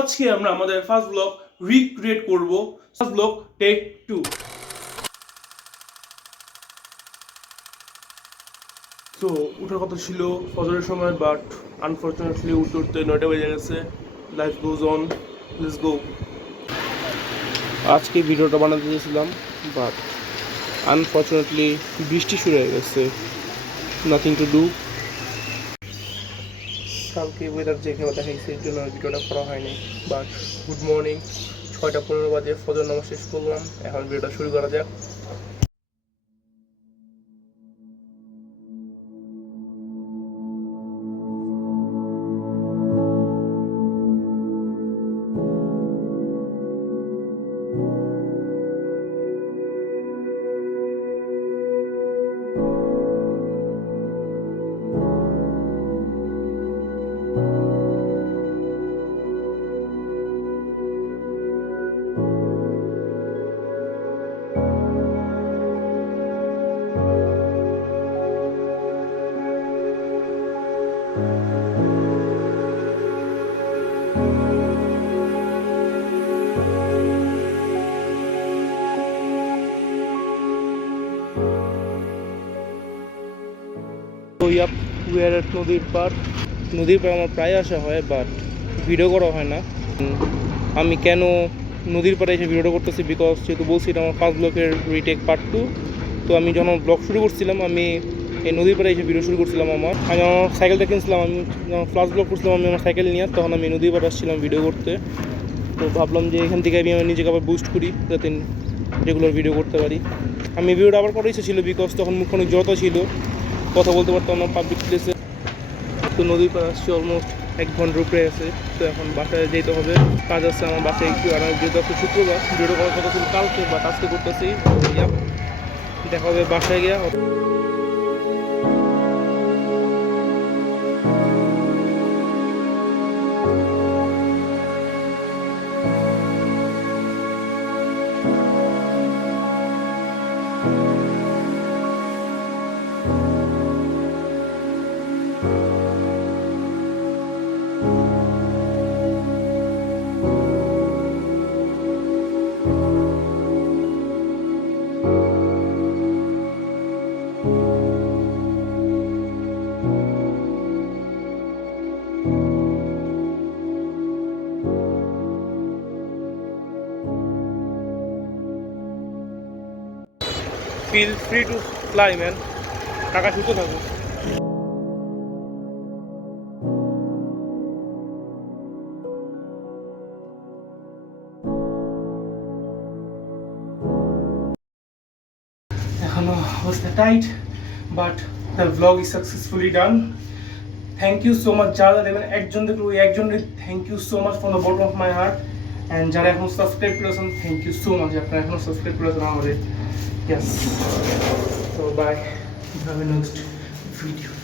আজকে আমরা আমাদের ফার্স্ট ব্লগ রিক্রিয়েট করব। First blog take 2। তো উঠার কথা ছিল ফজরের সময়, বাট আনফরচুনেটলি উঠতে উঠতে 9টা বেজে গেছে। Life goes on, let's go. আজকে ভিডিওটা বানাতে দিয়েছিলাম, বাট আনফরচুনেটলি বৃষ্টি শুরু হয়ে গেছে। Nothing to do. কালকে ওয়েদার যে কেউ দেখাইছে এর জন্য ভিডিওটা করা হয়নি। বাট গুড মর্নিং, 6টা 15 বাজে ফজর নামাজ শেষ করলাম। এখন ভিডিওটা শুরু করা যাক। নদীর পার আমার প্রায় আসা হয়, বাট ভিডিও করা হয় না। আমি কেন নদীর পাড়ে এসে ভিডিওটা করতেছি, বিকজ যেহেতু বলছি এটা আমার ফার্স্ট ব্লগের রিটেক পার্ট 2। তো আমি যখন ব্লগ শুরু করছিলাম, আমি এই নদীর পাড়ে এসে ভিডিও শুরু করছিলাম। আমি আমার সাইকেলটা কিনছিলাম, আমি যখন ফার্স্ট ব্লগ করছিলাম আমি আমার সাইকেল নিয়ে, তখন আমি নদীর পাড়ে আসছিলাম ভিডিও করতে। তো ভাবলাম যে এখান থেকে আমি আমার নিজেকে আবার বুস্ট করি, যাতে রেগুলার ভিডিও করতে পারি। আমি ভিডিওটা আবার করার ইচ্ছে ছিল, বিকজ তখন মুখ অনেক জড়তা ছিল, কথা বলতে পারতাম না পাবলিক প্লেসে। তো নদীর পাড়ে আসছি, অলমোস্ট 1 ঘন্টার উপরে আছে। তো এখন বাসায় যেতে হবে, কাজ আছে আমার বাসায় একটু। আর যেহেতু আজকে শুক্রবার, ভিডিও করার কথা ছিল কালকে, বাট আজকে করতেছি। দেখা হবে বাসায় গিয়া। Feel free to fly, man. টাকা ছুটে থাকো। এখনো অবস্থা tight, but the blog is successfully done. Thank you so much. যারা দেখবেন একজন দেখলো, ওই একজনের thank you so much from the bottom of my heart. And যারা এখন সাবস্ক্রাইব করেছেন, থ্যাংক ইউ সো মাচ। আপনারা এখনো সাবস্ক্রাইব করেছেন আমাদের। Yes. So bye. Have a next video.